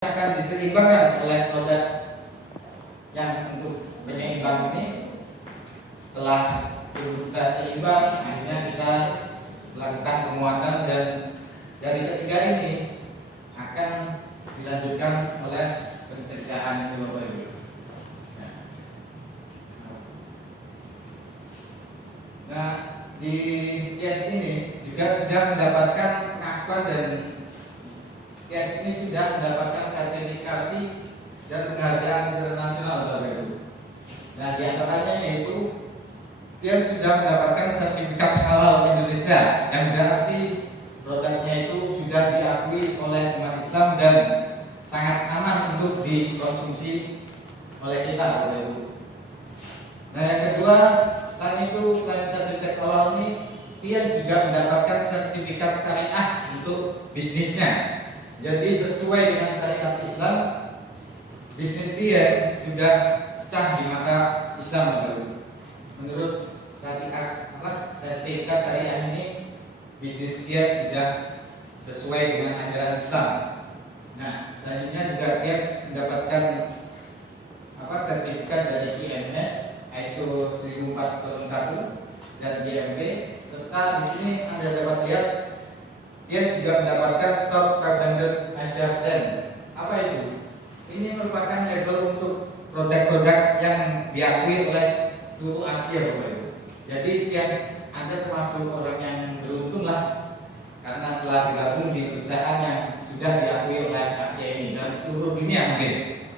akan diseimbangkan oleh produk yang untuk penyeimbang ini. Setelah kita seimbang, akhirnya kita melakukan penguatan, dan dari ketiga ini akan dilanjutkan oleh pencegahan Bapak-Ibu. Nah, di IELTS ini juga sudah mendapatkan pengakuan, dan IELTS ini sudah mendapatkan sertifikasi dan penghargaan internasional, Bapak-Ibu. Nah, di antaranya yaitu dia sudah mendapatkan sertifikat halal Indonesia, yang berarti produknya itu sudah diakui oleh umat Islam dan sangat aman untuk dikonsumsi oleh kita, Bapak-Ibu. Nah, yang kedua, selain sertifikat halal ini, dia juga mendapatkan sertifikat syariah untuk bisnisnya. Jadi sesuai dengan syariat Islam, bisnis dia sudah sah di mata Islam, Bapak-Ibu. Menurut sertifikat syariah ini, bisnis dia sudah sesuai dengan ajaran Islam. Nah, selanjutnya juga dia mendapatkan sertifikat dari IMS ISO 1401 dan GMP, serta di sini Anda dapat lihat dia juga mendapatkan Top 500 Asia 10. Apa itu? Ini merupakan label untuk produk-produk yang diakui oleh seluruh Asia, Bapak-Ibu. Jadi Anda termasuk orang yang beruntung lah, karena telah bergabung di perusahaan yang sudah diakui oleh Asia ini dan seluruh dunia mungkin.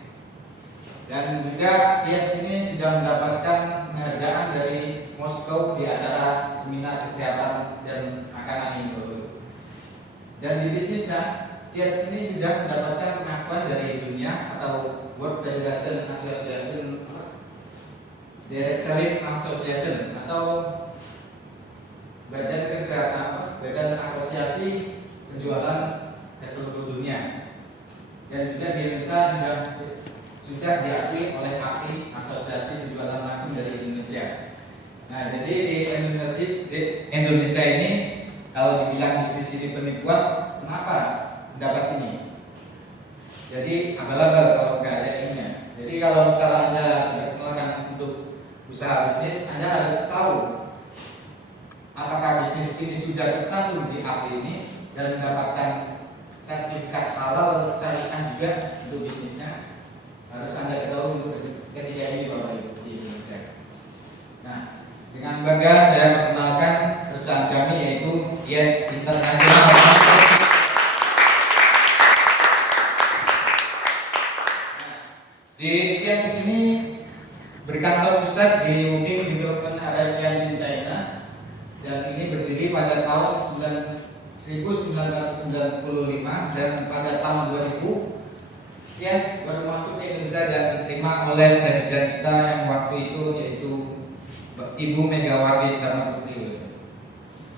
Dan juga dia sini sudah mendapatkan penghargaan dari Moskow di acara seminar kesehatan dan makanan ini, Bapak-Ibu. Dan di bisnisnya, dia sini sudah mendapatkan pengakuan dari dunia atau World Federation Association, Direct Selling Association, atau badan kesehatan, badan asosiasi penjualan ke seluruh dunia. Dan juga di Indonesia sudah diakui oleh API, Asosiasi Penjualan Langsung dari Indonesia. Nah, jadi di Indonesia ini, kalau dibilang bisnis ini penipuan, kenapa mendapat ini? Jadi abal-abal kalau nggak ada ininya. Jadi kalau misalnya Anda berkenalan untuk usaha bisnis, Anda harus tahu apakah bisnis ini sudah tercantum di API ini dan mendapatkan sertifikat halal syariah juga untuk bisnisnya. Harus Anda ketahui untuk ketiga ini, Bapak-Ibu, di Indonesia. Nah, dengan bangga saya perkenalkan perusahaan kami, yaitu IELTS International. Di IELTS ini berkantor pusat di Yuping Development Area in China, dan ini berdiri pada tahun 1995, dan pada tahun 2000 IELTS baru masuk ke Indonesia dan diterima oleh presiden kita yang waktu itu, yaitu Ibu Megawati Soekarno Putri.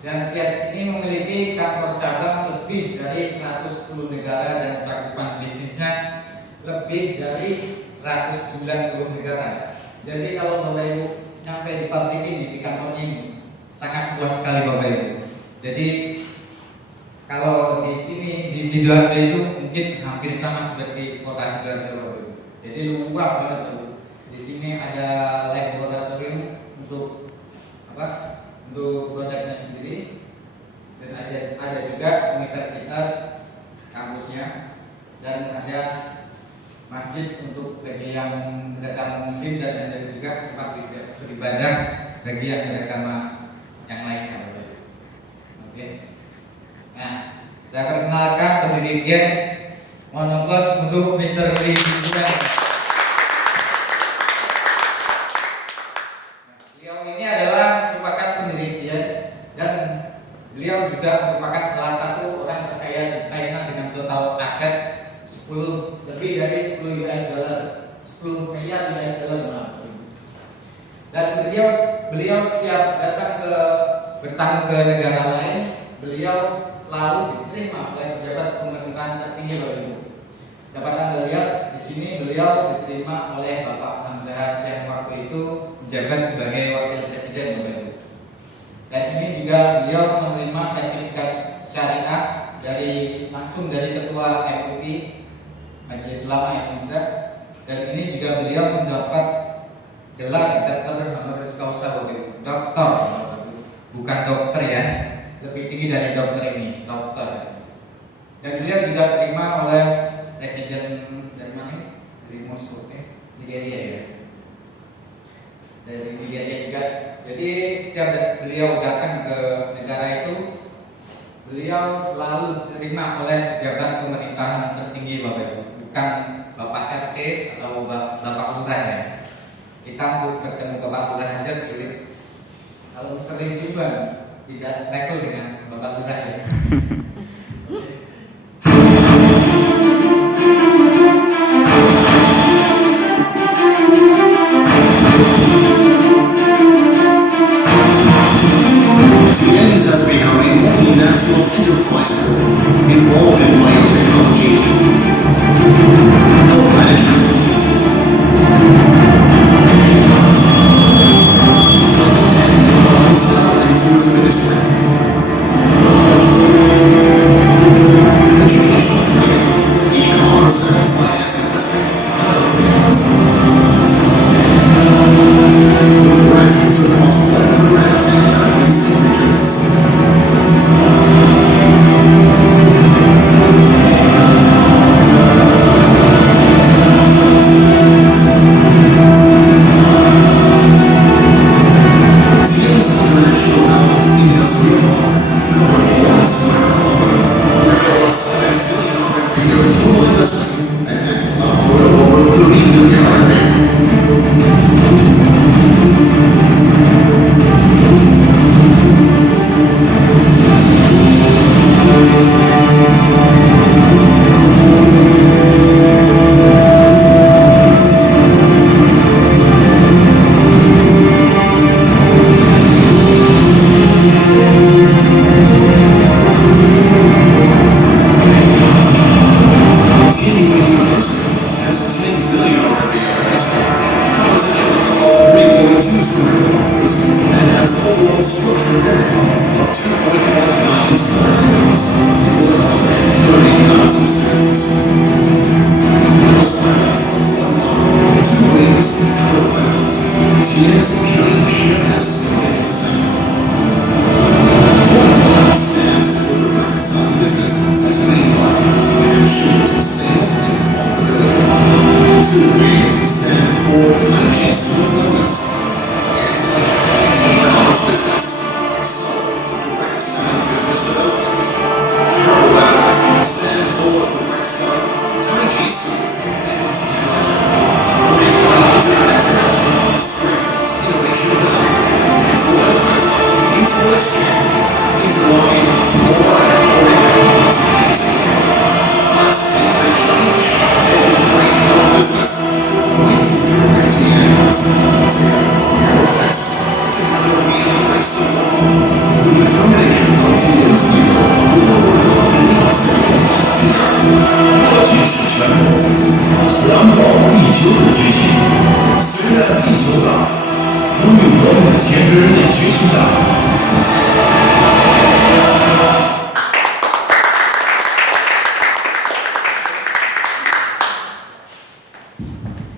Dan IELTS ini memiliki kantor cabang lebih dari 110 negara dan cakupan bisnisnya lebih dari 190 negara. Jadi kalau Bapak Ibu nyampe di pabrik ini, di kantornya ini, sangat luas sekali, Bapak Ibu. Jadi kalau di sini di Sidoarjo itu mungkin hampir sama seperti kota Sidoarjo. Jadi luas banget, Bu. Di sini ada laboratorium untuk untuk produknya sendiri, dan ada juga universitas kampusnya, dan ada masjid untuk bagi yang beragama Muslim, dan ada juga tempat beribadah bagi yang beragama yang lainnya. Oke. Nah, saya perkenalkan pendiri IELTS. Mohon aplaus untuk Mr. Lee. Beliau ini adalah merupakan pendiri IELTS, dan beliau juga merupakan salah satu orang terkaya di China dengan total aset lebih dari 10 miliar US dollar. Dan beliau setiap datang bertamu ke negara lain, beliau selalu diterima oleh pejabat pemerintahan tertinggi, Bapak Ibu. Dapat Anda lihat di sini, beliau diterima oleh Bapak Hamzahas yang waktu itu menjabat sebagai wakil presiden, Bapak Ibu. Dan ini juga beliau menerima sertifikat syariah langsung dari Ketua MUI Majelis Majelis Ulama Indonesia, dan ini juga beliau mendapat gelar doktor honoris causa, doktor, bukan dokter ya, lebih tinggi dari dokter ini, dokter. Dan beliau juga terima oleh Presiden dari mana? Dari Moskow, Nigeria ya. Dari Nigeria juga. Jadi setiap beliau datang ke negara itu, beliau selalu diterima oleh pejabat pemerintahan tertinggi Bapak Ibu, bukan Bapak RT atau Bapak Lurah ya. Kita untuk bertemu Bapak Lurah aja sulit. Kalau sering juga tidak level dengan Bapak Lurah ya. TNS has become a multinational enterprise group involved in biotechnology, health management, hotel and tourism industry, educational training, e-commerce and finance investment, and other fields. With branches across all brands and countries and regions. TNS International Industrial North Square with over $7 billion total investment and over 30 million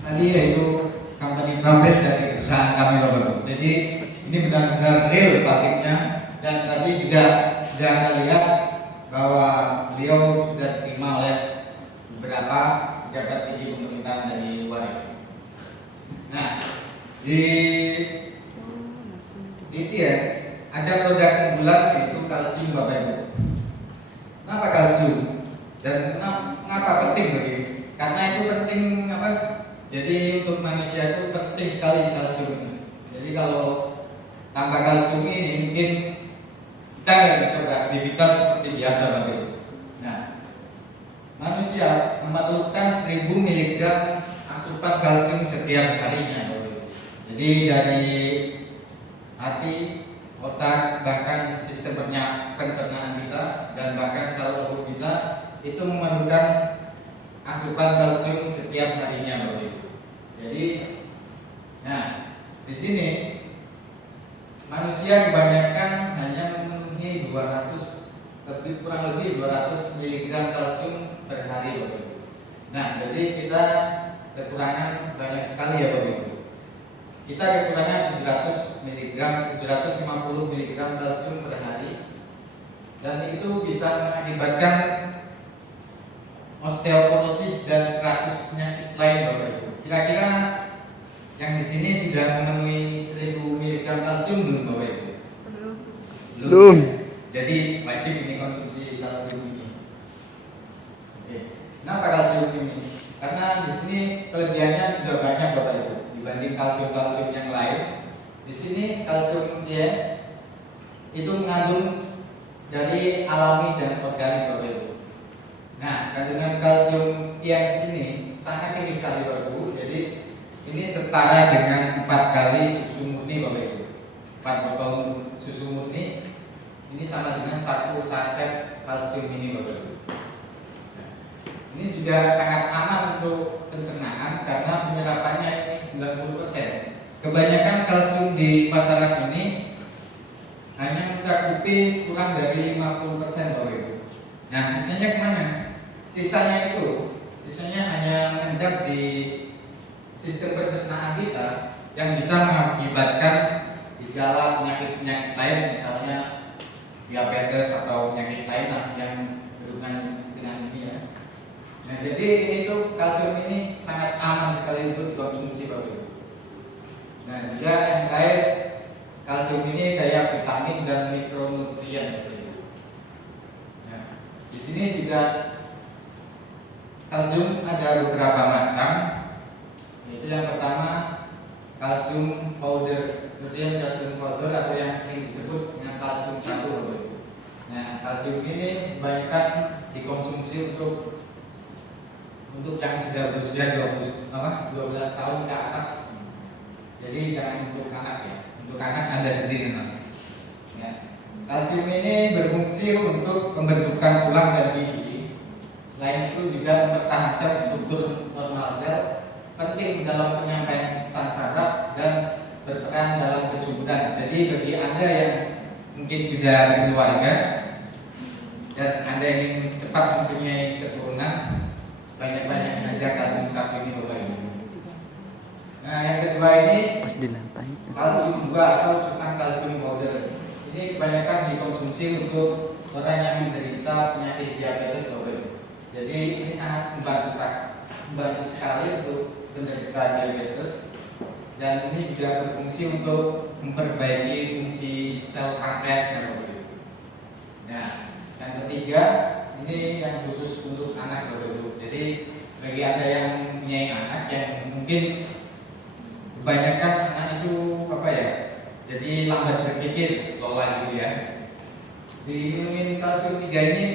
Tadi yaitu company profit dari perusahaan kami Bapak Ibu. Jadi ini benar-benar real pabriknya, dan tadi juga sudah Anda lihat bahwa beliau sudah diterima oleh beberapa pejabat tinggi pemerintahan dari luar negeri. Nah, di TNS ada produk unggulan yaitu kalsium Bapak Ibu. Kenapa kalsium? Dan kenapa penting bagi? Karena itu penting apa? Jadi untuk manusia itu penting sekali kalsium ini. Jadi kalau tanpa kalsium ini mungkin kita nggak bisa beraktivitas seperti biasa Bapak Ibu. Nah, manusia memerlukan 1000 mg asupan kalsium setiap harinya Bapak Ibu. Jadi dari hati, otak, bahkan sistem pencernaan kita, dan bahkan sel tubuh kita itu memerlukan asupan kalsium setiap harinya Bapak Ibu. Jadi, nah di sini manusia kebanyakan hanya memenuhi 200 kurang lebih 200 mg kalsium per hari Bapak Ibu. Nah, jadi kita kekurangan banyak sekali ya Bapak Ibu. Kita kekurangan 700 mg, 750 mg kalsium per hari, dan itu bisa mengakibatkan osteoporosis dan 100 penyakit lain Bapak Ibu. Kira-kira yang di sini sudah memenuhi 1000 mg kalsium belum Bapak Ibu? Belum. Jadi wajib ini konsumsi kalsium ini. Oke. Kenapa kalsium ini? Karena di sini kelebihannya juga banyak Bapak Ibu dibanding kalsium-kalsium yang lain. Di sini kalsium ions itu mengandung dari alami dan organik Bapak Ibu. Nah, kandungan kalsium ions ini sangat tinggi sekali Bapak Ibu. Jadi ini setara dengan 4 kali susu murni Bapak Ibu. 4 botol susu murni ini sama dengan 1 saset kalsium ini Bapak Ibu. Ini juga sangat aman untuk pencernaan karena penyerapannya ini 90%. Kebanyakan kalsium di masyarakat ini hanya mencakupi kurang dari 50% Bapak Ibu. Nah, sisanya kemana? Sisanya hanya mengendap di sistem pencernaan kita yang bisa mengakibatkan gejala penyakit-penyakit lain, misalnya diabetes atau penyakit lain yang berhubungan dengan ini ya. Nah, jadi ini tuh kalsium ini sangat aman sekali untuk dikonsumsi Bapak Ibu. Nah, juga yang terakhir, kalsium ini daya vitamin dan mikronutrien Bapak Ibu. Nah, di sini juga kalsium ada beberapa macam. Yaitu yang pertama kalsium powder, nutrien kalsium powder atau yang sering disebut dengan kalsium 1 Bapak Ibu. Nah, kalsium ini kebanyakan dikonsumsi untuk yang sudah berusia 12 tahun ke atas. Jadi jangan untuk anak ya. Untuk anak Anda sendiri nanti. Ya. Kalsium ini berfungsi untuk pembentukan tulang dan gigi. Selain itu juga mempertahankan struktur normal sel, penting dalam penyampaian pesan saraf dan berperan dalam kesuburan. Jadi bagi Anda yang mungkin sudah berkeluarga dan Anda ingin cepat mempunyai keturunan, banyak-banyak aja kalsium 1 ini Bapak Ibu. Nah, yang kedua ini kalsium 2 atau sulfat kalsium powder. Ini kebanyakan dikonsumsi untuk orang yang menderita penyakit diabetes Bapak Ibu. Jadi ini sangat membantu sekali untuk penderita diabetes, dan ini juga berfungsi untuk memperbaiki fungsi sel pankreas Bapak Ibu. Nah, yang ketiga ini yang khusus untuk anak Bapak Ibu. Jadi bagi Anda yang punya anak yang mungkin kebanyakan anak itu jadi lambat berpikir, lola gitu ya. Diminumin kalsium 3 ini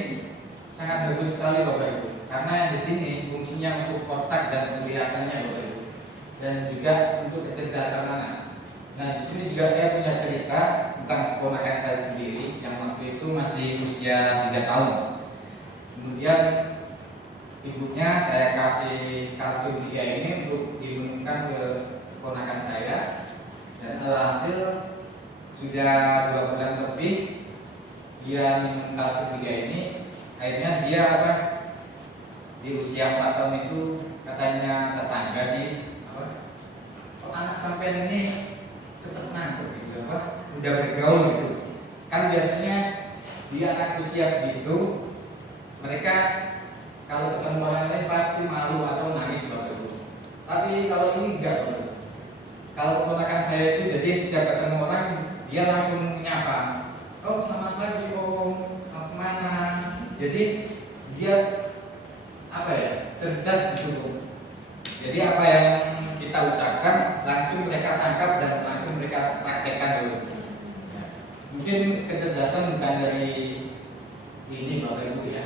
sangat bagus sekali Bapak Ibu. Karena di sini fungsinya untuk otak dan penglihatannya Bapak Ibu, dan juga untuk kecerdasan anak. Nah, di sini juga saya punya cerita tentang keponakan saya sendiri yang waktu itu masih usia 3 tahun. Kemudian ibunya saya kasih kalsium 3 ini untuk diminumkan ke keponakan saya, dan alhasil sudah 2 bulan lebih dia minum kalsium 3 ini. Akhirnya dia di usia 4 tahun itu katanya tetangga sih kok anak sampai ini cepet nangkep gitu udah bergaul gitu kan. Biasanya di anak usia segitu mereka kalau ketemu orang lain pasti malu atau nangis waktu itu. Tapi kalau ini enggak Bapak. Kalau keponakan saya itu jadi setiap ketemu orang dia langsung menyapa, "Oh, selamat pagi Om, mau kemana?" Jadi dia cerdas gitu. Jadi apa yang kita ucapkan langsung mereka tangkap dan langsung mereka praktekkan dulu. Ya. Mungkin kecerdasan bukan dari ini Bapak Ibu ya,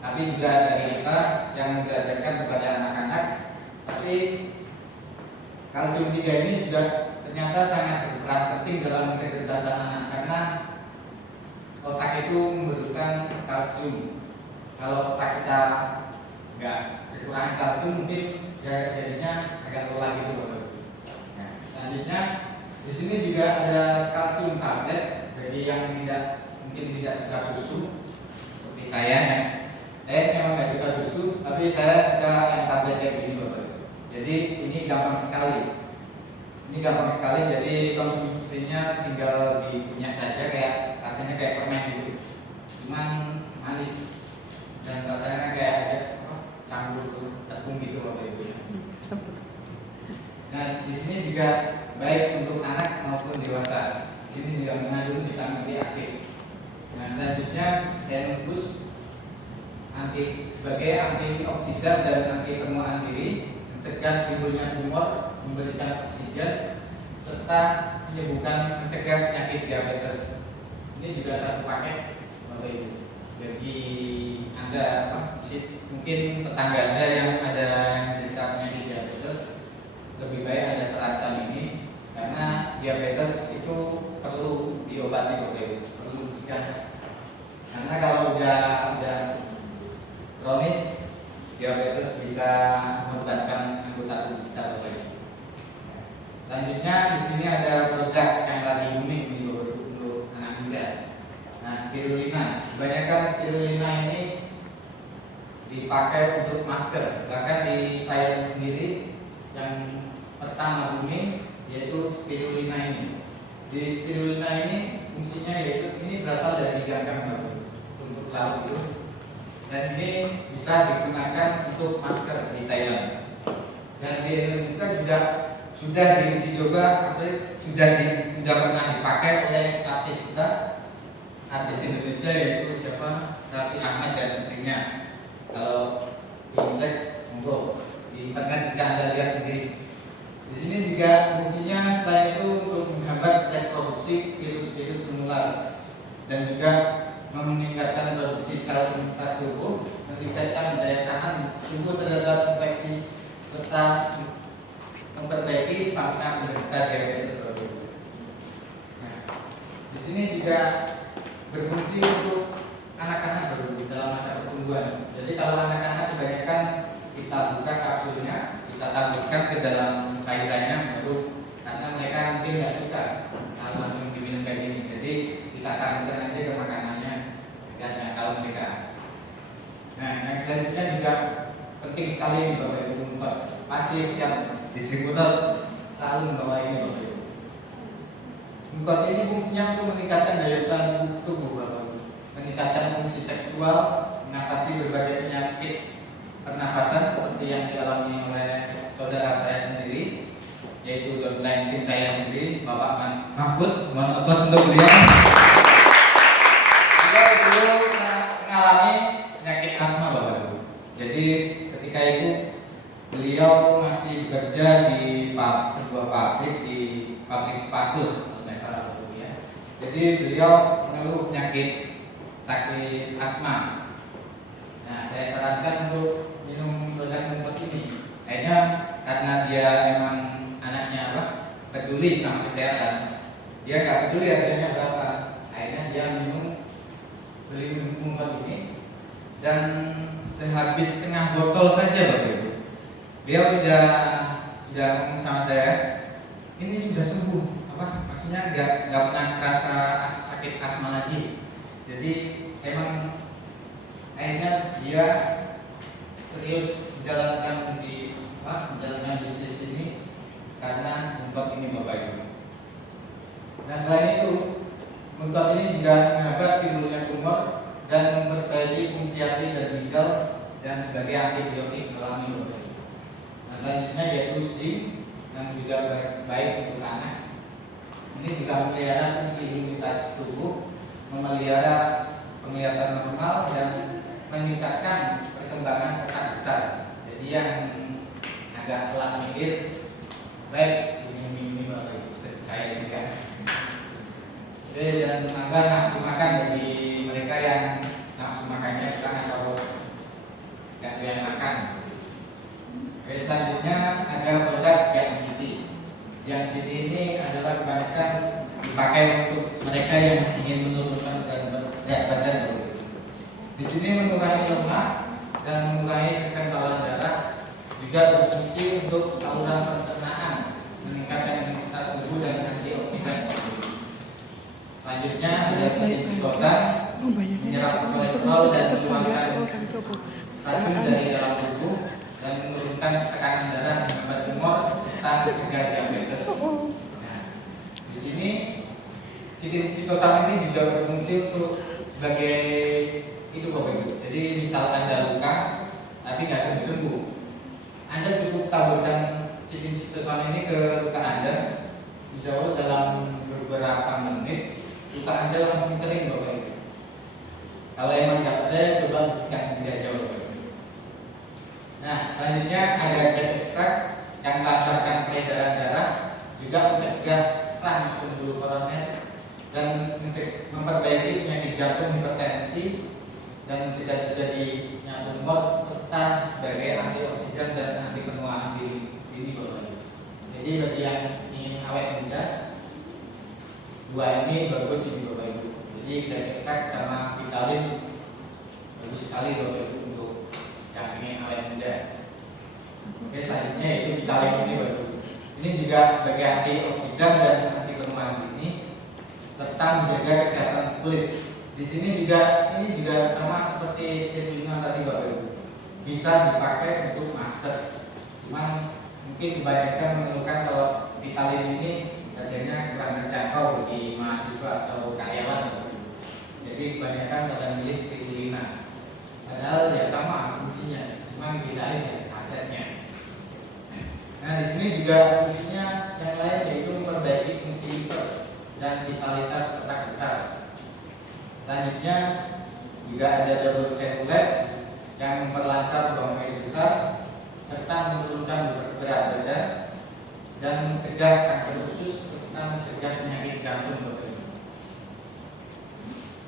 tapi juga dari kita yang mengajarkan kepada anak-anak. Tapi kalsium 3 ini juga ternyata sangat berperan penting dalam kecerdasan anak, karena otak itu membutuhkan kalsium. Kalau otak kita nggak kekurangan kalsium mungkin ya jadinya agak lelah gitu Bapak. Nah, selanjutnya di sini juga ada kalsium tablet bagi yang mungkin tidak suka susu seperti saya Saya memang nggak suka susu, tapi saya suka yang tablet kayak gini Bapak Ibu. Jadi ini gampang sekali. Ini gampang sekali, jadi konsumsinya tinggal dikunyah saja, kayak rasanya kayak permen gitu. Cuman manis dan rasanya kayak ada campur tepung gitu Bapak Ibu ya. Nah di sini juga baik untuk anak maupun dewasa. Di sini juga mengandung vitamin D aktif. Nah selanjutnya Denofus sebagai antioksidan dan anti penuaan diri, mencegah timbulnya tumor, memberikan oksigen, serta mencegah penyakit diabetes. Ini juga satu paket Bapak Ibu. Bagi Anda mungkin tetangga Anda yang ada menderita penyakit diabetes, lebih baik ada seratan ini karena diabetes itu perlu diobati Bapak Ibu, perlu dicegah. Karena kalau udah kronis diabetes bisa memberatkan anggota tubuh kita Bapak Ibu. Selanjutnya di sini ada produk yang lagi booming nih Bapak Ibu untuk anak muda. Nah, spirulina. Kebanyakan spirulina ini dipakai untuk masker. Bahkan di Thailand sendiri yang pertama booming yaitu spirulina ini. Di spirulina ini fungsinya yaitu ini berasal dari ganggang Bapak Ibu, untuk laut itu. Dan ini bisa digunakan untuk masker di Thailand. Dan di Indonesia juga sudah diuji coba, sudah pernah dipakai oleh artis kita, artis Indonesia yaitu siapa? Raffi Ahmad dan istrinya. Kalau dicek, monggo di internet bisa Anda lihat sendiri. Di sini juga fungsinya selain itu untuk menghambat reproduksi virus-virus menular dan juga meningkatkan produksi sel imunitas tubuh, meningkatkan daya tahan tubuh terhadap infeksi, serta memperbaiki stamina penderita diabetes. Nah, di sini juga berfungsi untuk anak-anak dalam masa pertumbuhan. Jadi kalau anak-anak kebanyakan kita buka kapsulnya, kita taburkan ke dalam cairannya baru, karena mereka mungkin nggak suka kalau langsung diminum kayak gini. Jadi kita campurkan aja ke makanannya agar nggak tahu mereka. Nah, yang selanjutnya juga penting sekali nih Bapak Ibu Mumpet. Pasti setiap distributor selalu membawa ini Bapak Ibu. Mumpet ini fungsinya untuk meningkatkan daya tahan tubuh Bapak Ibu, meningkatkan fungsi seksual, mengatasi berbagai penyakit pernapasan seperti yang dialami oleh saudara saya sendiri, yaitu downline tim saya sendiri, Bapak Mahfud. Mohon aplaus untuk beliau. Beliau mengalami penyakit asma Bapak Ibu. Jadi ketika itu beliau masih bekerja di sebuah pabrik, di pabrik sepatu kalau tidak salah Bapak Ibu ya. Jadi beliau mengeluh penyakit sakit asma. Nah, saya sarankan untuk minum produk Mumpet ini. Akhirnya karena dia emang anaknya peduli sama kesehatan, dia nggak peduli harganya berapa. Akhirnya dia beli Mumpet ini, dan sehabis setengah botol saja Bapak Ibu, dia udah ngomong sama saya, ini sudah sembuh. Maksudnya nggak pernah merasa sakit asma lagi. Jadi emang akhirnya dia serius menjalankan bisnis ini karena Mumpet ini Bapak Ibu. Dan selain itu, Mumpet ini juga menghambat timbulnya tumor dan memperbaiki fungsi hati dan ginjal dan sebagai antibiotik alami Bapak Ibu. Nah, selanjutnya yaitu zinc yang juga baik untuk anak. Ini juga memelihara fungsi imunitas tubuh, memelihara penglihatan normal dan meningkatkan perkembangan otak besar. Jadi yang agak telat mikir, baik ini Bapak Ibu seperti saya juga. Dan menambah nafsu makan bagi mereka yang nafsu makannya karena kalau nggak doyan makan. Oke, selanjutnya ada produk Young City. Young City ini adalah kebanyakan dipakai untuk mereka yang ingin menurunkan berat badan. Di sini mengurangi lemak dan mengurangi kekebalan darah, juga berfungsi untuk saluran pencernaan, meningkatkan imunitas tubuh dan antioksidan. Selanjutnya ada glukosa, menyerap kolesterol dan mengeluarkan racun dari dalam tubuh dan menurunkan tekanan darah, menghambat tumor, serta mencegah diabetes. Nah, di sini sitosan ini juga berfungsi untuk sebagai itu Bapak Ibu. Jadi misal Anda luka tapi nggak sembuh-sembuh, Anda cukup taburkan sitosan ini ke luka Anda, insya Allah dalam beberapa menit luka Anda langsung kering Bapak Ibu. Kalau emang nggak percaya, coba buktikan sendiri aja Bapak Ibu. Nah, selanjutnya ada zat ekstrak yang melancarkan peredaran darah, juga mencegah pembuluh koroner dan memperbaiki penyakit jantung, hipertensi, dan mencegah terjadinya tumor, serta sebagai antioksidan dan anti penuaan dini Bapak Ibu. Jadi bagi yang ingin awet muda, dua ini bagus ini Bapak Ibu. Jadi zat ekstrak sama vitamin bagus sekali Bapak Ibu untuk yang ingin awet muda. Oke, selanjutnya itu vitamin ini Bapak Ibu. Ini juga sebagai antioksidan dan anti penuaan dini serta menjaga kesehatan kulit. Di sini juga ini juga sama seperti spirulina tadi Bapak Ibu. Bisa dipakai untuk masker. Cuman mungkin kebanyakan mengeluhkan kalau vitamin ini harganya kurang terjangkau bagi mahasiswa atau karyawan. Jadi kebanyakan pada milih spirulina. Padahal ya sama fungsinya, cuma beda aja asetnya. Nah, di sini juga fungsinya yang lain yaitu memperbaiki fungsi liver dan vitalitas otak besar. Selanjutnya juga ada double cellulase yang memperlancar buang air besar serta menurunkan berat badan dan mencegah kanker usus serta mencegah penyakit jantung.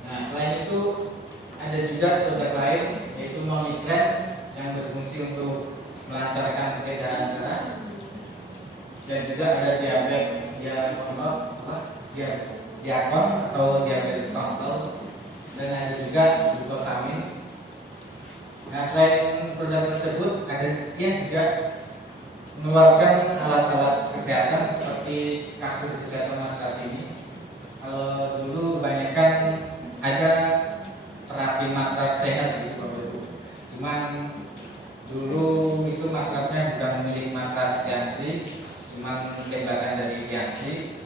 Nah, selain itu ada juga produk lain yaitu Moniclen yang berfungsi untuk melancarkan peredaran darah, dan juga ada diakon atau diabetes kontrol, dan ada juga glukosamin. Nah, selain produk tersebut ada yang juga mengeluarkan alat-alat kesehatan seperti kasur kesehatan matras ini. Kalau dulu kebanyakan ada terapi matras sehat gitu Bapak Ibu. Cuman dulu itu matrasnya bukan milik matras Tiansi, cuman tembakan dari Tiansi.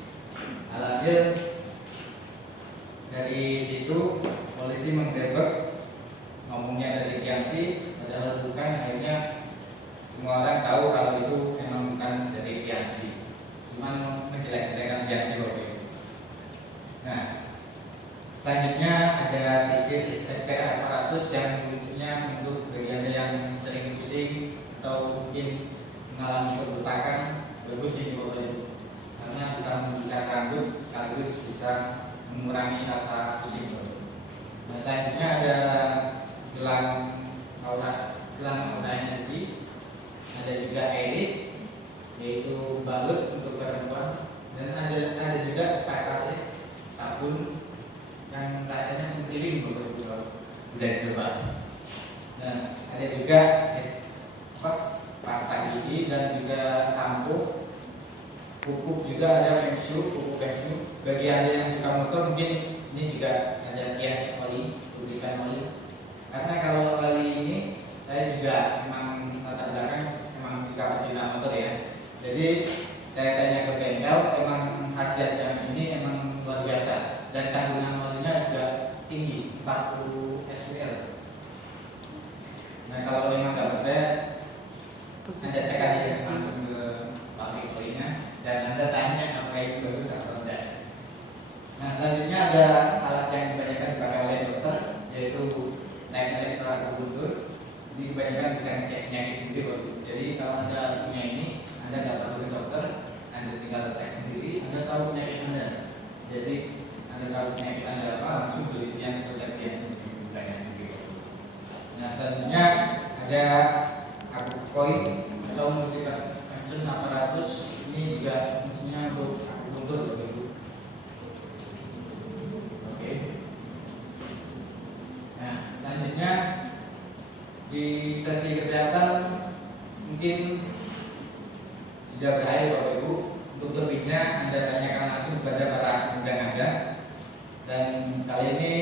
Alhasil dari situ polisi menggerebek, ngomongnya dari Tiansi, padahal bukan. Akhirnya semua orang tahu kalau itu memang bukan dari Tiansi, cuman menjelek-jelekan Tiansi Bapak Ibu. Nah, selanjutnya ada sisir FPR aparatus yang fungsinya untuk bagi Anda yang sering pusing atau mungkin mengalami kerbutakan, bagus ini Bapak Ibu, karena bisa memberikan rambut sekaligus bisa mengurangi rasa pusing Bapak Ibu. Nah, selanjutnya ada gelang aura energi, ada juga iris yaitu balut untuk perempuan, dan ada juga spatula sabun yang rasanya sentiling Bapak Ibu, udah dicoba. Nah, ada juga pasta gigi dan juga sampo, pupuk juga ada pupuk pensu. Bagi Anda yang suka motor mungkin ini juga ada Tias oli, lubrikan oli. Karena kalau oli ini saya juga memang latar belakang memang suka pecinta motor ya. Jadi saya tanya ke bengkel, emang khasiat yang ini emang luar biasa dan kandungan olinya juga tinggi, 40 SPL. Nah, kalau memang nggak percaya, Anda cek aja langsung ke pabrik olinya dan Anda tanya apa itu bagus atau tidak. Nah, selanjutnya ada alat yang kebanyakan dipakai oleh dokter yaitu naik elektroakupuntur. Ini kebanyakan bisa ngecek penyakit sendiri. Jadi kalau Anda punya ini, Anda nggak perlu ke dokter, Anda tinggal cek sendiri, Anda tahu penyakit Anda. Jadi Anda tahu penyakit Anda apa, langsung beli yang produk yang sendiri, bukannya sendiri. Nah, selanjutnya ada akukoin atau multifunction aparatus. Ini juga fungsinya untuk akupuntur Bapak Ibu. Oke. Nah, selanjutnya di sesi kesehatan mungkin sudah berakhir Bapak Ibu. Untuk lebihnya Anda tanyakan langsung kepada para undang Anda. Dan kali ini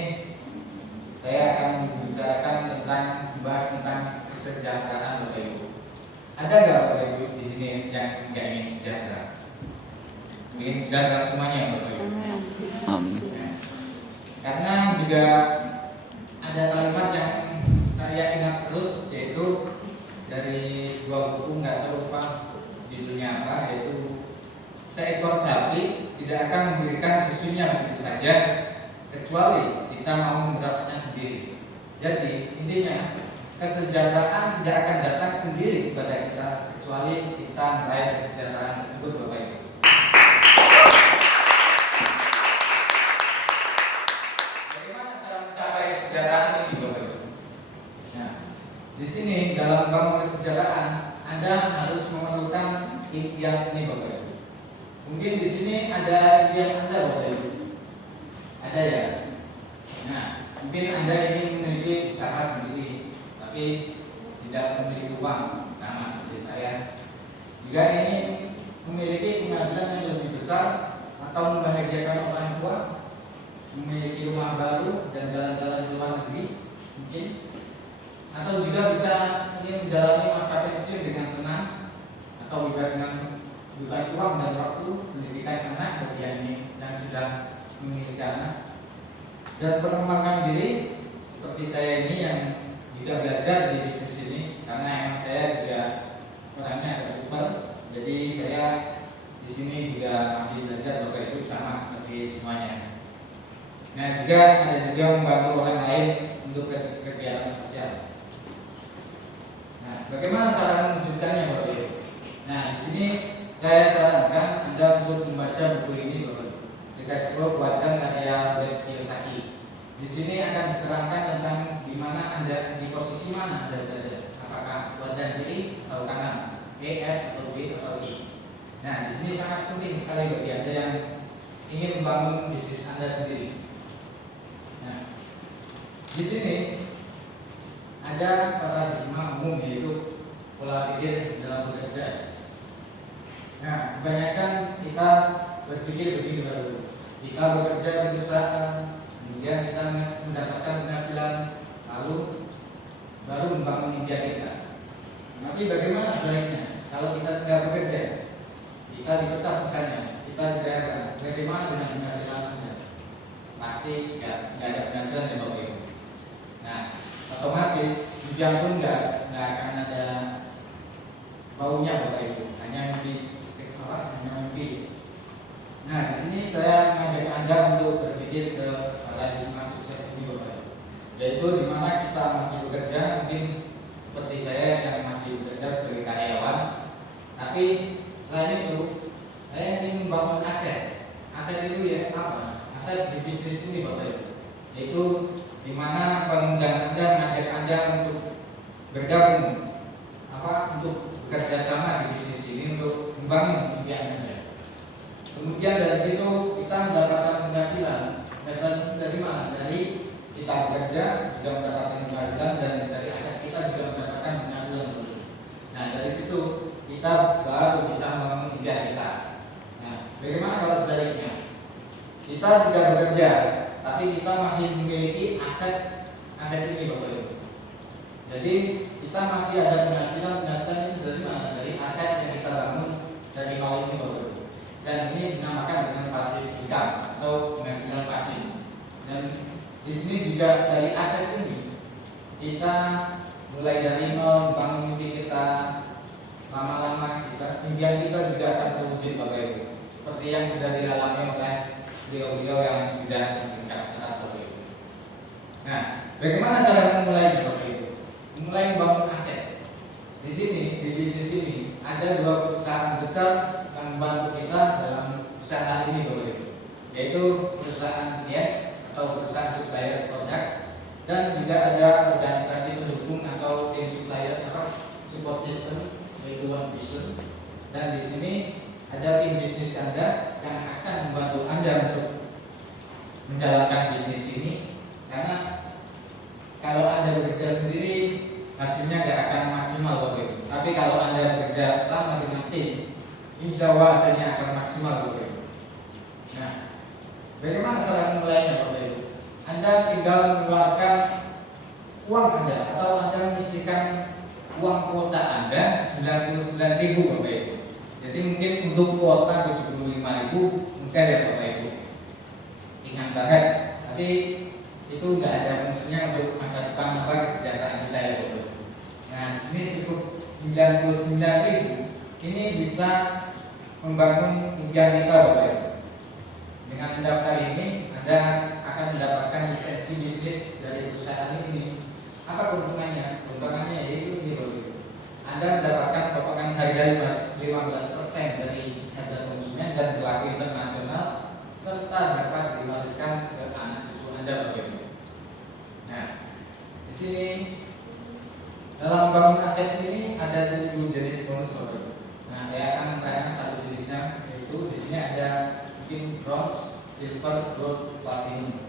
saya akan membicarakan tentang membahas tentang kesejahteraan Bapak Ibu. Ada nggak Bapak Ibu di sini yang nggak ingin sejahtera? Ingin sejahtera semuanya Bapak Ibu. Amin. Karena juga ada kalimat yang saya ingat terus, yaitu dari sebuah buku, nggak tahu lupa judulnya apa, yaitu seekor sapi tidak akan memberikan susunya begitu saja kecuali kita mau merasanya sendiri. Jadi intinya kesejahteraan tidak akan datang sendiri kepada kita kecuali kita meraih kesejahteraan tersebut Bapak Ibu. Bagaimana cara mencapai kesejahteraan ini Bapak Ibu? Nah, di sini dalam bangun kesejahteraan Anda harus memerlukan impian ini Bapak Ibu. Mungkin di sini ada impian Anda Bapak Ibu. Ada ya? Nah, mungkin Anda ingin memiliki usaha sendiri, tapi tidak memiliki uang sama seperti saya. Jika ingin memiliki penghasilan yang lebih besar atau membahagiakan orang tua, memiliki rumah baru dan jalan-jalan ke luar negeri, mungkin, atau juga bisa ingin menjalani masa pensiun dengan tenang atau bebas uang dan waktu pendidikan anak bagi yang sudah memiliki anak, dan pengembangan diri seperti saya ini yang juga belajar di bisnis ini, karena emang saya juga orangnya agak super, jadi saya di sini juga masih belajar Bapak Ibu sama seperti semuanya. Nah, juga ada juga membantu orang lain untuk kegiatan sosial. Nah, bagaimana cara mewujudkannya Bapak Ibu? Nah, di sini saya sarankan Anda untuk membaca buku ini Bapak Ibu. Dikasih buatan karya Brad Kiyosaki. Di sini akan diterangkan tentang di mana Anda, di posisi mana Anda berada. Apakah badan kiri atau kanan, E, S atau B atau I. Nah, di sini sangat penting sekali bagi Anda yang ingin membangun bisnis Anda sendiri. Nah, di sini ada paradigma umum, yaitu pola pikir dalam bekerja. Nah, kebanyakan kita berpikir begini baru. Kita bekerja di perusahaan, kemudian kita mendapatkan penghasilan, lalu baru membangun impian kita. Tapi bagaimana sebaliknya? Kalau kita tidak bekerja, kita dipecat misalnya, kita tidak, bagaimana dengan penghasilan Anda? Pasti tidak ada penghasilan ya Bapak Ibu. Nah, otomatis hujan pun nggak akan ada baunya Bapak Ibu, hanya mimpi. Nah, di sini saya mengajak Anda untuk berpikir ke paradigma sukses ini Bapak Ibu, yaitu di mana kita masih bekerja, mungkin seperti saya yang masih bekerja sebagai karyawan, tapi selain itu saya ingin membangun aset. Aset itu ya apa? Aset di bisnis ini Bapak Ibu, yaitu di mana pengundang Anda mengajak Anda untuk bergabung, untuk bekerja sama di bisnis ini untuk membangun impian Anda. Kemudian dari situ kita mendapatkan penghasilan. Penghasilan dari mana? Dari kita bekerja juga mendapatkan penghasilan, dan dari aset kita juga mendapatkan penghasilan. Nah, dari situ kita baru bisa membangun impian kita. Nah, bagaimana kalau sebaliknya? Kita tidak bekerja, tapi kita masih memiliki aset ini Bapak Ibu. Jadi kita masih ada penghasilan itu dari mana? Dari aset yang kita bangun dari nol ini Bapak Ibu. Dan ini dinamakan dengan passive income atau penghasilan pasif. Dan di sini juga dari aset ini kita mulai dari nol membangun mimpi kita, lama-lama impian kita juga akan terwujud Bapak Ibu. Seperti yang sudah dialami oleh beliau-beliau yang sudah tingkat atas Bapak Ibu. Nah, bagaimana cara memulai Bapak Ibu? Memulai membangun aset. Di sini di bisnis ini ada dua perusahaan besar yang membantu kita dalam usaha ini Bapak Ibu, yaitu perusahaan Yes atau perusahaan supplier produk, dan juga ada organisasi pendukung atau tim supplier support system, yaitu One Vision. Dan di sini ada tim bisnis Anda yang akan membantu Anda untuk menjalankan bisnis ini, karena kalau Anda bekerja sendiri hasilnya tidak akan maksimal Bapak Ibu. Tapi kalau Anda bekerja sama dengan tim, insya Allah hasilnya akan maksimal Bapak Ibu. Nah, bagaimana cara memulainya Bapak Ibu? Anda tinggal mengeluarkan uang Anda atau Anda mengisikan uang kuota Anda 99.000 Bapak Ibu. Jadi mungkin untuk kuota 75.000 mungkin ya Bapak Ibu. Ingat banget, tapi itu nggak ada fungsinya untuk masa depan apa kesejahteraan kita ya Bapak Ibu. Nah di sini cukup 99.000 ini bisa membangun impian kita Bapak Ibu. Dengan mendaftar ini Anda akan mendapatkan lisensi bisnis dari perusahaan ini. Apa keuntungannya? Keuntungannya yaitu ini Bapak Ibu. Anda mendapatkan potongan harga 15% dari harga konsumen dan berlaku internasional serta dapat diwariskan ke anak cucu Anda Bapak Ibu. Nah, di sini dalam bangun aset ini ada 7 jenis bonus Bapak Ibu. Nah, saya akan menerangkan satu jenisnya, yaitu di sini ada mungkin bronze, silver, gold, platinum.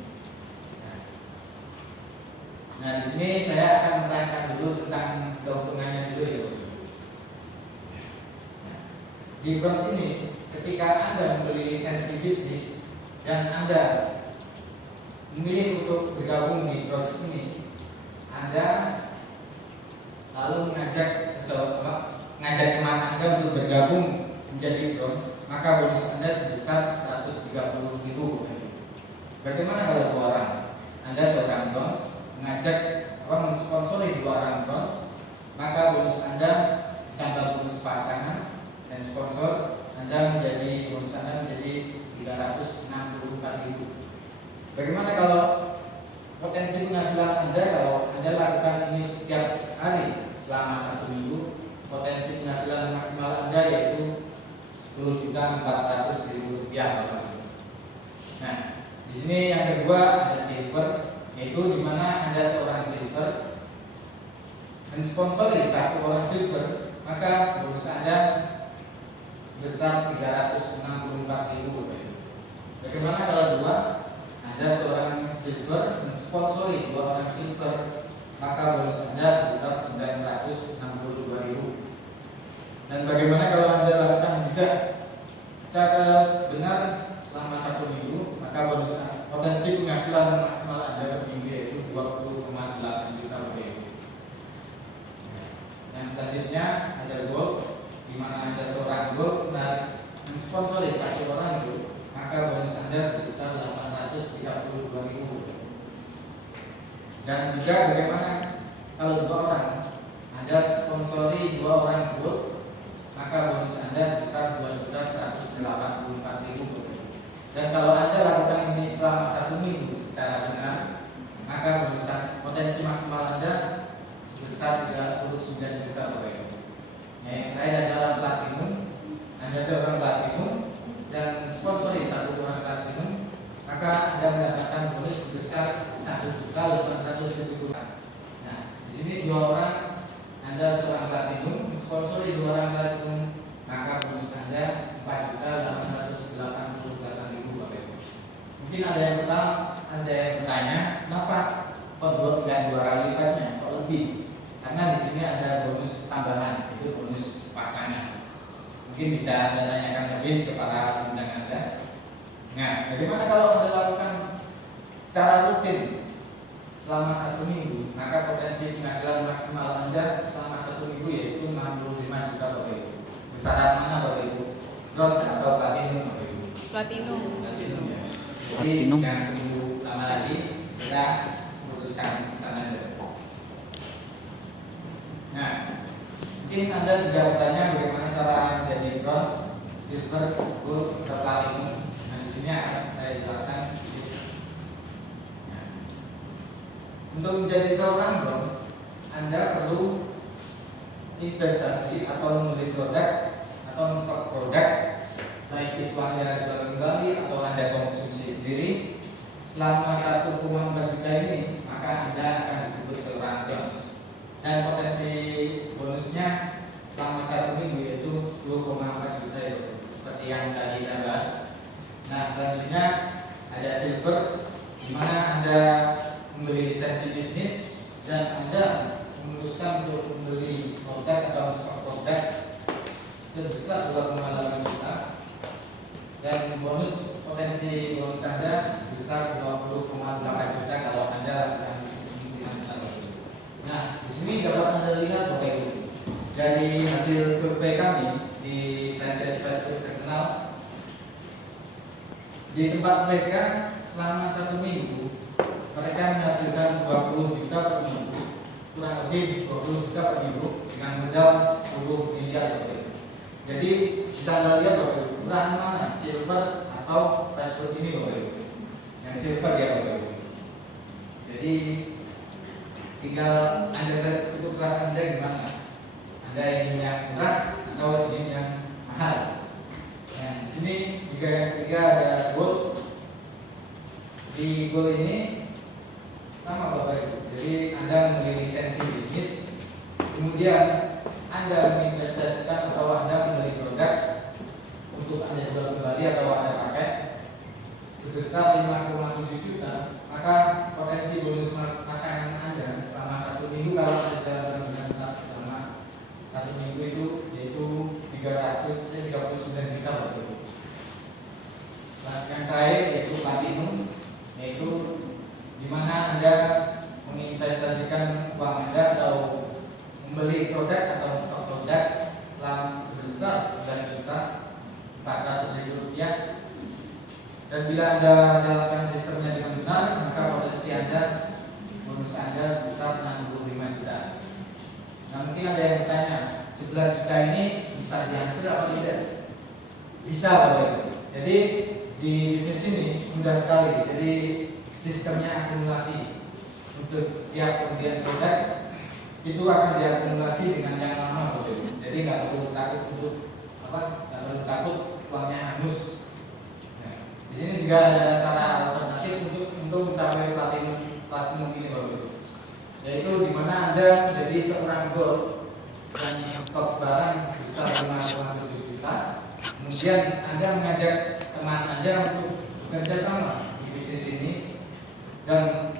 Nah, di sini saya akan menerangkan dulu tentang keuntungannya dulu ya. Nah, di bronze ini, ketika Anda membeli lisensi bisnis dan Anda memilih untuk bergabung di bronze ini, Anda lalu mengajak teman Anda untuk bergabung menjadi bronze, maka bonus Anda sebesar 130.000. Bagaimana kalau 2 orang? Anda seorang bronze mengajak mensponsori 2 orang bronze, maka bonus Anda ditambah bonus pasangan dan sponsor bonus Anda menjadi 364.000. Bagaimana kalau potensi penghasilan Anda kalau Anda lakukan ini setiap hari selama 1 minggu? Potensi penghasilan maksimal Anda yaitu 10.400.000 rupiah. Nah, di sini yang kedua ada silver, yaitu di mana Anda seorang silver mensponsori 1 orang silver, maka bonus Anda sebesar 364.000 rupiah. Bagaimana kalau 2? Anda seorang silver mensponsori 2 orang silver, maka bonus Anda sebesar 962.000. Dan bagaimana kalau Anda lakukan juga secara benar selama 1 minggu, maka bonus potensi penghasilan maksimal Anda per minggu yaitu 20,8 juta rupiah. Yang selanjutnya ada gold, di mana Anda seorang gold mensponsori 1 orang gold, maka bonus Anda sebesar 832.000. Dan juga bagaimana kalau 2 orang Anda sponsori 2 orang gold, maka bonus Anda sebesar 2.184.000. Dan kalau Anda lakukan ini selama 1 minggu secara benar, maka bonus potensi maksimal Anda sebesar 39 juta rupiah. Yang terakhir adalah platinum. Anda seorang platinum dan sponsori 1 orang platinum, maka Anda mendapatkan bonus sebesar 1.870. Nah, di sini 2 orang Anda seorang platinum sponsori 2 orang platinum, maka bonus Anda 4.888.000 Bapak Ibu. Mungkin ada yang bertanya, kenapa kok 2 kali lipatnya, kok lebih? Karena di sini ada bonus tambahan, itu bonus pasangan. Mungkin bisa Anda tanyakan lebih kepada undang Anda. Nah, bagaimana kalau Anda lakukan secara rutin selama 1 minggu, maka potensi penghasilan maksimal Anda selama 1 minggu yaitu 65 juta Bapak Ibu. Besaran mana Bapak Ibu? Bronze atau platinum Bapak Ibu? Platinum. Platinum ya. Jadi jangan tunggu lama lagi, segera memutuskan pesanan Anda. Nah, mungkin Anda juga bertanya bagaimana cara menjadi bronze, silver, gold, atau platinum. Nah, di sini akan saya jelaskan. Untuk menjadi seorang bronze, Anda perlu investasi atau membeli produk atau stok produk, baik itu Anda jual kembali atau Anda konsumsi sendiri selama 1,4 juta ini, maka Anda akan disebut seorang bronze. Dan potensi bonusnya selama 1 minggu yaitu 10,4 juta itu, seperti yang tadi saya bahas. Nah, selanjutnya ada silver, di mana Anda membeli lisensi bisnis dan Anda memutuskan untuk membeli produk atau stok produk sebesar 2,8 juta, dan potensi bonus Anda sebesar 20,8 juta kalau Anda lakukan bisnis dengan Nah, di sini dapat Anda lihat Bapak Ibu. Dari hasil survei kami di Flash Facebook terkenal, di tempat mereka selama 1 minggu mereka menghasilkan 20 juta per minggu, kurang lebih 20 juta per minggu dengan modal 10 miliar Bapak Ibu. Jadi bisa Anda lihat Bapak Ibu, murah mana, silver atau Facebook ini Bapak Ibu. Yang silver ya Bapak Ibu. Jadi tinggal Anda keputusan Anda gimana. Anda ingin yang murah atau ingin yang mahal. Nah, di sini juga yang ketiga ada gold. Di gold ini sama Bapak Ibu. Jadi Anda membeli lisensi bisnis, kemudian Anda menginvestasikan atau Anda membeli produk untuk Anda jual kembali atau Anda pakai sebesar 5,7 juta, maka potensi bonus pasangan Anda selama 1 minggu kalau Anda jalan dengan benar selama 1 minggu itu yaitu 339 juta Bapak Ibu. Nah, yang terakhir yaitu platinum, yaitu di mana Anda menginvestasikan uang Anda atau membeli produk atau stok produk selama sebesar 9 juta 400 ribu rupiah. Dan bila Anda jalankan sistemnya dengan benar, maka potensi Anda bonus Anda sebesar 65 juta. Nah, mungkin ada yang bertanya, 11 juta ini bisa dihasil atau tidak? Bisa Bapak Ibu. Jadi di bisnis ini mudah sekali. Jadi sistemnya akumulasi untuk setiap pembelian produk itu akan diakumulasi dengan yang lama Bapak Ibu. Jadi nggak perlu takut untuk nggak perlu takut uangnya hangus. Di sini juga ada cara alternatif untuk mencapai platinum ini Bapak Ibu. Yaitu di mana Anda menjadi seorang gold dan stok barang sebesar 5,7 juta. Kemudian Anda mengajak teman Anda untuk bekerja sama di bisnis ini dan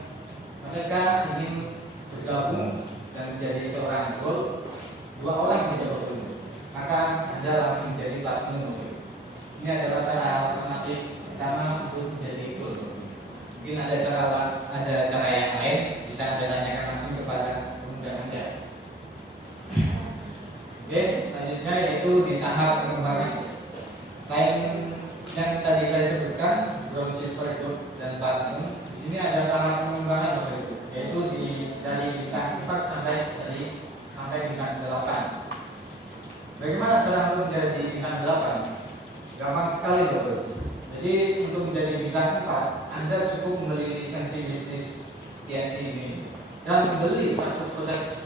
mereka ingin bergabung dan menjadi seorang gold, 2 orang saja Bapak Ibu. Maka Anda langsung menjadi platinum Bapak Ibu. Ini adalah cara alternatif pertama untuk menjadi gold. Mungkin ada cara yang lain, bisa Anda tanyakan langsung kepada pemuda Anda. Oke, selanjutnya yaitu di tahap pengembangan. Selain yang tadi saya sebutkan, bronze, silver, gold, dan platinum, di sini ada tahap pengembangan Bapak Ibu, yaitu dari bintang 4 sampai bintang 8. Bagaimana cara untuk menjadi bintang 8? Gampang sekali Bapak Ibu. Jadi untuk menjadi bintang 4, Anda cukup membeli lisensi bisnis TNC ini dan membeli satu produk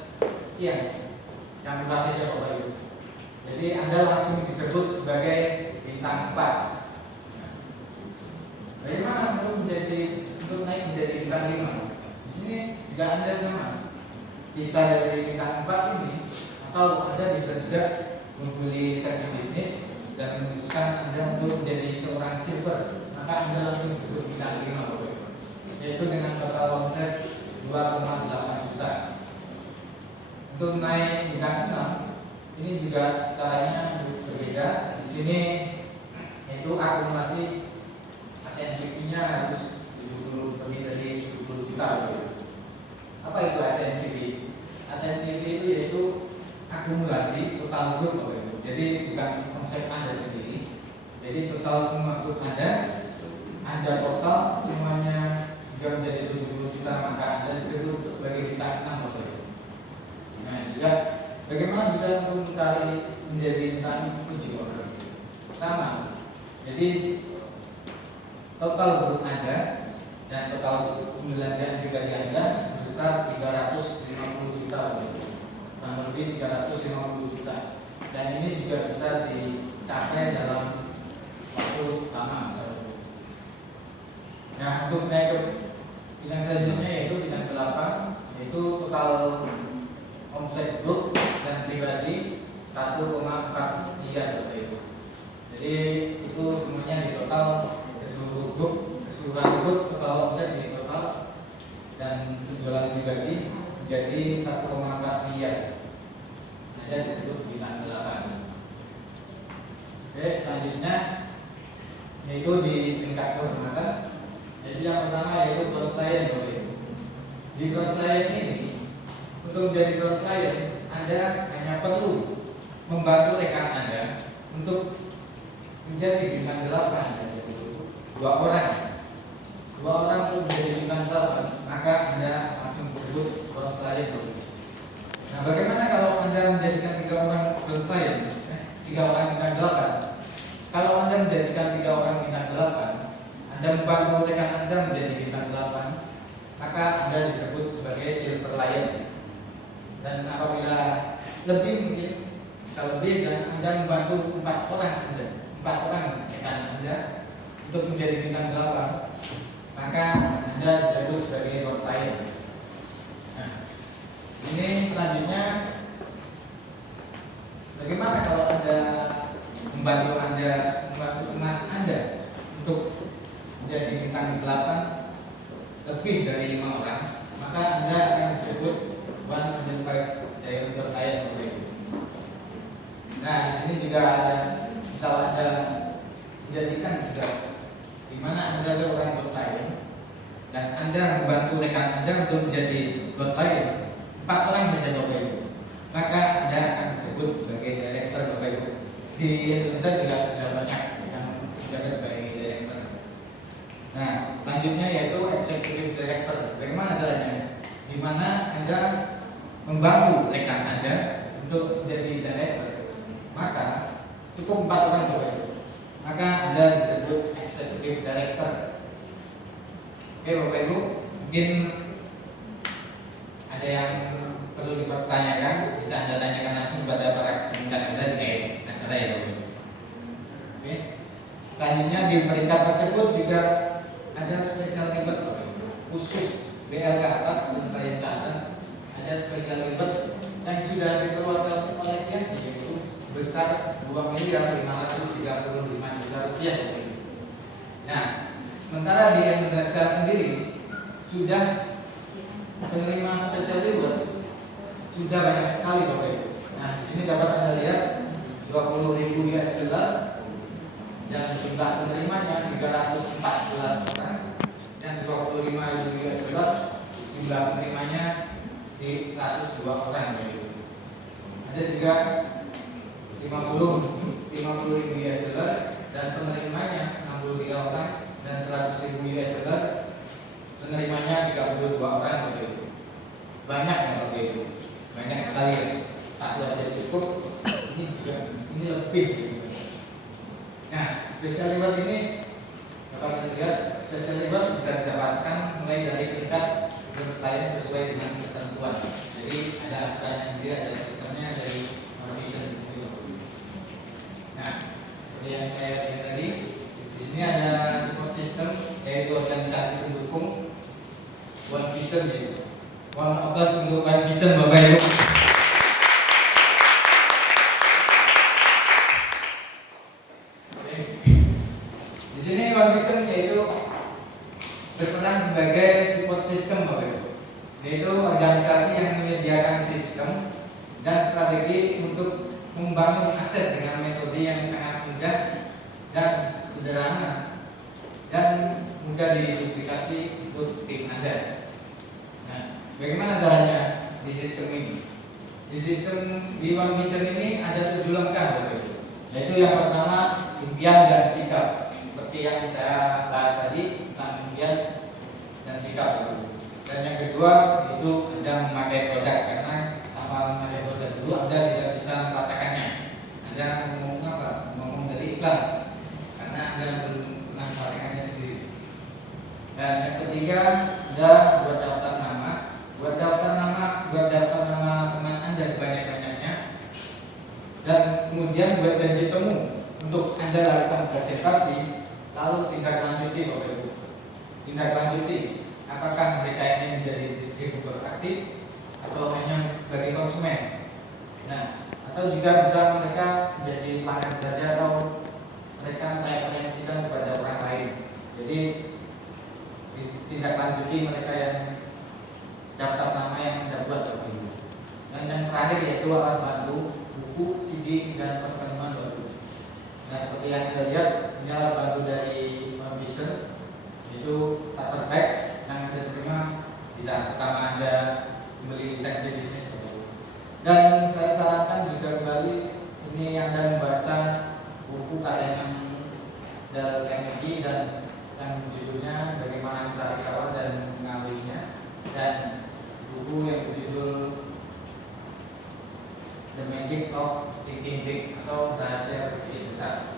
TNC yang murah saja Bapak Ibu. Jadi Anda langsung disebut sebagai bintang 4. Bagaimana untuk naik menjadi bintang 5? Di sini juga Anda sama. Sisa dari bintang 4 ini, atau Anda bisa juga membeli lisensi bisnis dan memutuskan Anda untuk menjadi seorang silver, maka Anda langsung disebut bintang 5 Bapak Ibu. Yaitu dengan total omset 2,8 juta. Untuk naik bintang 6 ini juga caranya berbeda. Di sini yaitu akumulasi ATNVP-nya harus 70 lebih dari 70 juta Bapak Ibu. Apa itu ATNVP? ATNVP itu yaitu akumulasi total grup Bapak Ibu. Jadi bukan konsep Anda sendiri. Jadi total semua grup Anda total semuanya juga menjadi 70 juta, maka Anda disebut sebagai bintang 6 Bapak Ibu. Nah juga bagaimana juga untuk mencari menjadi bintang 7 Bapak Ibu? Sama. Jadi total grup Anda dan total pembelanjaan pribadi Anda sebesar 350 juta Bapak Ibu. Kurang lebih 350 juta. Dan ini juga bisa dicapai dalam waktu lama. Nah, untuk naik ke bidang selanjutnya yaitu bidang 8, yaitu total omset grup dan pribadi 1,4 miliar Bapak Ibu. Jadi itu semuanya di total keseluruhan grup total omset di total dan penjualan pribadi menjadi 1,4 miliar. Ada disebut bintang 8. Oke, selanjutnya yaitu di tingkat kehormatan. Jadi yang pertama yaitu Grand Science Bapak Ibu. Di Grand Science ini Untuk menjadi ground client, Anda hanya perlu membantu rekan Anda untuk menjadi bintang 8, dua orang untuk menjadi bintang 8, maka Anda langsung disebut ground client. Nah, bagaimana kalau Anda menjadikan 3 orang ground client, 3 orang bintang 8? Kalau Anda menjadikan 3 orang bintang 8, Anda membantu rekan Anda menjadi bintang 8, maka Anda disebut sebagai silver lion. Dan apabila lebih, mungkin bisa lebih, dan Anda membantu 4 orang rekan Anda untuk menjadi bintang 8, maka Anda disebut sebagai gold lion. Nah, ini selanjutnya, bagaimana kalau Anda membantu teman Anda untuk menjadi bintang 8 lebih dari 5 orang, maka Anda akan disebut one member dari gold lion. Nah, di sini juga ada, misal Anda menjadikan juga di mana Anda seorang gold lion dan Anda membantu rekan Anda untuk menjadi gold lion, 4 orang menjadi gold lion, maka Anda akan disebut sebagai director Bapak Ibu. Di Indonesia juga sudah banyak yang menjabat sebagai director. Nah, selanjutnya yaitu executive director. Bagaimana caranya? Di mana Anda membantu rekan Anda untuk menjadi director, maka cukup 4 orang Bapak Ibu, maka Anda disebut executive director. Oke Bapak Ibu, mungkin ada yang perlu dipertanyakan, bisa Anda tanyakan langsung pada para pimpinan Anda di acara ya Bapak Ibu. Oke. Selanjutnya di peringkat tersebut juga ada special reward Bapak Ibu, khusus BL ke atas dan saya ke atas, ada special reward yang sudah dikeluarkan oleh Kiansi, yaitu sebesar 2.535.000.000 rupiah. Nah, sementara di Indonesia sendiri sudah penerima special reward sudah banyak sekali Bapak Ibu. Nah, di sini dapat Anda lihat 20.000 US dollar dan jumlah penerimanya 314 orang, dan 25.000 US dollar jumlah penerimanya di 102 orang Bapak Ibu. Ada juga 50.000 US dollar dan penerimanya 63 orang, dan 100.000 US dollar penerimanya 32 orang Bapak Ibu. Banyak ya Bapak Ibu, banyak sekali ya. Satu aja cukup, ini lebih. Nah, special reward ini dapat dilihat, special reward bisa didapatkan mulai dari tingkat lain sesuai dengan ketentuan. Jadi ada aturannya sendiri, ada sistemnya dari Vision. Nah, seperti yang saya lihat tadi, di sini ada support system, yaitu organisasi pendukung One Vision. Yaitu One Atas untuk One Vision Bapak Ibu. Di sini One Vision yaitu berperan sebagai support system Bapak Ibu, yaitu organisasi yang menyediakan sistem dan strategi untuk membangun aset dengan metode yang sangat mudah dan sederhana dan mudah diduplikasi untuk tim Anda. Nah, bagaimana caranya di sistem ini? Di sistem di One Vision ini ada 7 langkah Bapak Ibu, yaitu yang pertama impian dan sikap, seperti yang saya bahas tadi tentang impian dan sikap. Dan yang kedua itu Anda memakai produk, karena tanpa memakai produk dulu Anda tidak bisa merasakannya. Anda ngomong apa? Ngomong dari iklan, karena Anda belum pernah merasakannya sendiri. Dan yang ketiga Anda buat daftar nama, buat daftar nama teman Anda sebanyak-banyaknya, dan kemudian buat janji temu untuk Anda lakukan presentasi, lalu tindak lanjuti Bapak Ibu. Tindak lanjuti, apakah mereka ini menjadi distributor aktif atau hanya sebagai konsumen. Nah, atau juga bisa mereka menjadi pelanggan saja, atau mereka referensikan kepada orang lain. Jadi tindak lanjuti mereka yang daftar nama yang Anda buat Bapak Ibu. Dan yang terakhir yaitu alat bantu, buku, CD, dan pertemuan baru. Nah, seperti yang Anda lihat, ini alat bantu dari One Vision, yaitu starter pack yang Anda terima di saat pertama Anda membeli lisensi bisnis buku karya yang Dale Carnegie dan yang judulnya Bagaimana Mencari Kawan dan Mengambilinya, dan buku yang berjudul The Magic of Thinking Big atau Rahasia Berpikir Besar.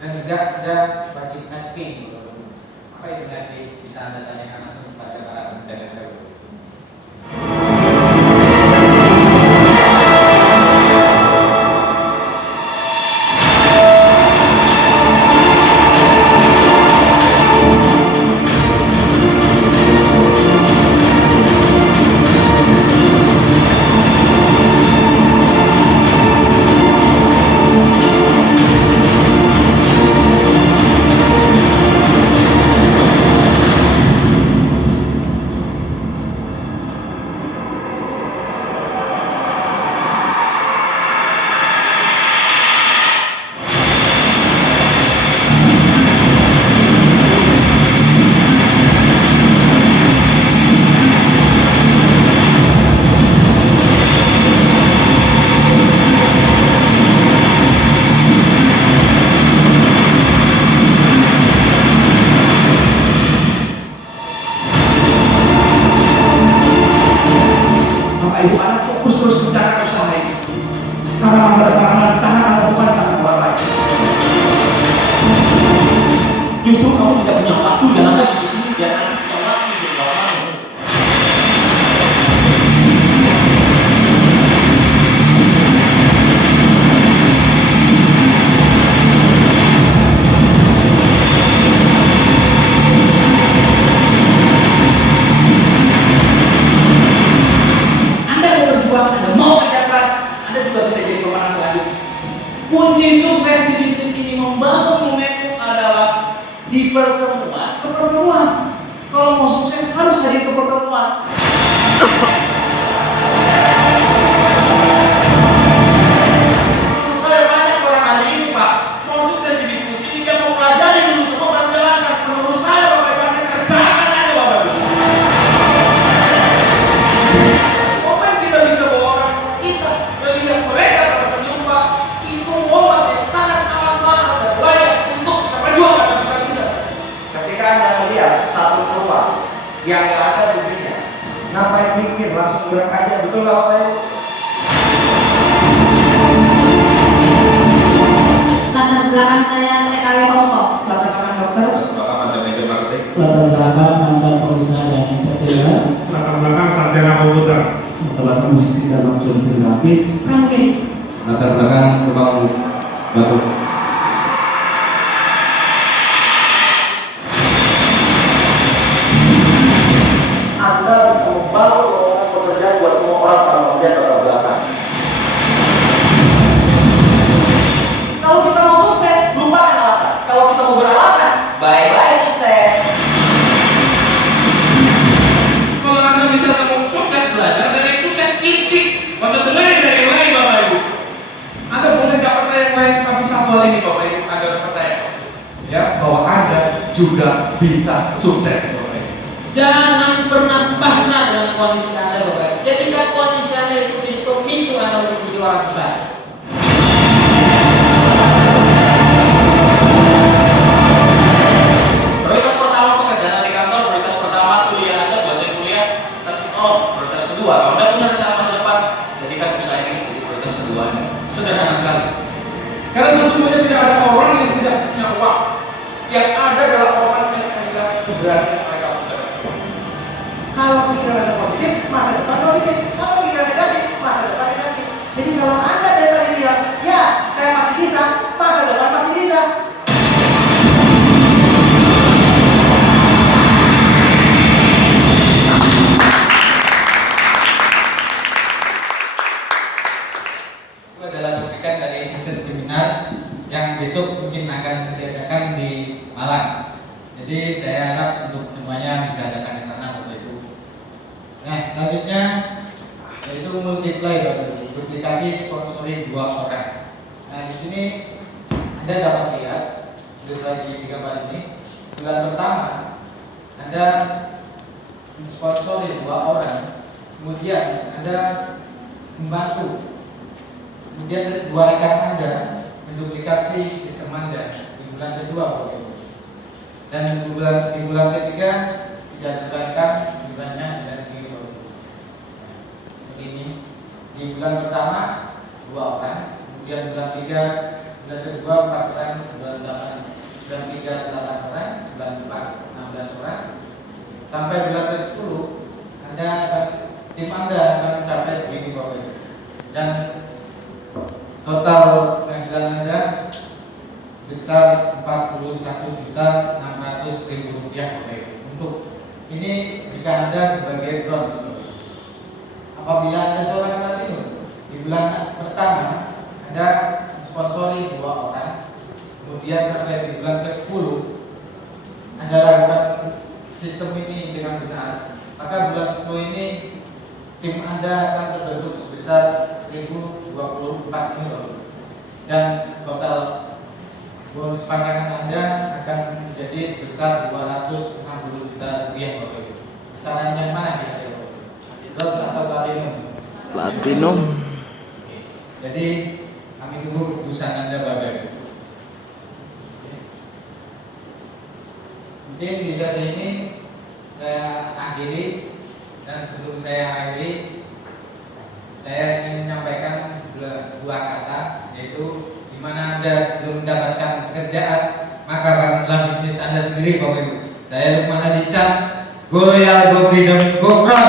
Dan juga ada wajib mapping. Apa itu mapping? Bisa Anda tanyakan langsung pada para pendengar. Ibu anak fokus terus menjaga usaha ini karena masa depan anak tangan Anda bukan tangan orang lain. Justru kamu tidak punya waktu dan Anda di sini dan Anda punya waktu di bawah. Anda mau kerja keras, Anda juga bisa jadi pemenang selanjutnya. Kunci sukses di bisnis ini membangun momentum adalah di pertemuan. Kalau mau sukses harus hadir ke pertemuan. Saya banyak orang hari ini Pak, mau sukses di bisnis ini dia mau pelajari dulu semua dan jalankan. Menurut saya Bapak Ibu Anda kerjakan aja Bapak Ibu. Yang nggak ada buktinya, ngapain mikir, langsung gerak aja, betul nggak Bapak Ibu? Latar belakang saya TKW Hongkong, latar belakang dokter, Bapak manajer marketing, latar belakang mantan pengusaha dan entertainer, latar belakang sarjana komputer, latar belakang musisi dan solusi grafis, mungkin latar belakang tukang batu. Anda bisa membangun lowongan pekerjaan buat semua orang tanpa melihat latar belakang. kalau kita mau sukses, lupakan alasan. Kalau kita mau beralasan, bye-bye sukses. Kalau Anda bisa temu sukses, belajar dari sukses inti. Masa dengerin dari yang lain Bapak Ibu. Anda boleh nggak percaya yang lain, tapi satu hal ini Bapak Ibu Anda harus percaya, ya, bahwa Anda juga bisa sukses Bapak Ibu. Jangan pernah bangga dengan kondisi Anda Bapak Ibu. Jadikan kondisi Anda itu jadi pemicu Anda untuk menjadi orang besar. Prioritas pertama pekerjaan di kantor, prioritas pertama kuliah Anda, belajar kuliah. Prioritas kedua, kalau Anda punya rencana masa depan, jadikan usaha ini menjadi prioritas kedua Anda. Sederhana sekali. Karena sesungguhnya tidak ada orang yang tidak punya uang. Yang ada adalah orang yang punya keberanian mereka punya. Kalau pikiran Anda positif, masa depan positif. Kalau pikiran negatif, masa depan negatif. Jadi kalau Anda dari tadi bilang, ya saya masih bisa, masa depan masih bisa. Itu adalah cuplikan dari seminar yang besok mungkin akan diadakan di Malang. Jadi saya harap untuk semuanya bisa datang ke sana Bapak Ibu. Nah, selanjutnya yaitu multiply Bapak Ibu, duplikasi sponsoring 2 orang. Nah, di sini Anda dapat lihat di gambar ini, bulan pertama Anda sponsori 2 orang, kemudian Anda membantu, kemudian 2 rekan Anda menduplikasi sistem bulan kedua Bapak Ibu. Dan di bulan ketiga tidak dibulankan, bulannya sudah segini Bapak Ibu. Seperti ini. Di bulan pertama 2 orang, kemudian bulan 3, bulan kedua 4 orang, bulan 3 8 orang, bulan 4 16 orang, sampai bulan ke-10 tim Anda akan mencapai segini Bapak Ibu. Dan total penghasilan Anda sebesar Rp41.600.000 Bapak Ibu. Untuk ini jika Anda sebagai bronze. Apabila Anda seorang platinum, di bulan pertama Anda sponsori 2 orang, kemudian sampai di bulan ke-10 Anda lakukan sistem ini dengan benar, maka bulan 10 ini tim Anda akan terbentuk sebesar 1024 ini Bapak. Dan total bonus pasangan Anda akan menjadi sebesar Rp260 juta Bapak Ibu. Saran yang mana kira-kira Bapak? Bronze atau platinum? Platinum. Jadi kami tunggu keputusan Anda Bapak Ibu. Mungkin di sesi ini saya akhiri, dan sebelum saya akhiri saya ingin menyampaikan sebuah kata, yaitu di mana Anda sebelum mendapatkan pekerjaan maka bangunlah bisnis Anda sendiri Bapak Ibu. Saya Lukman Adisa, Go Royal, Go Freedom, Go Proud.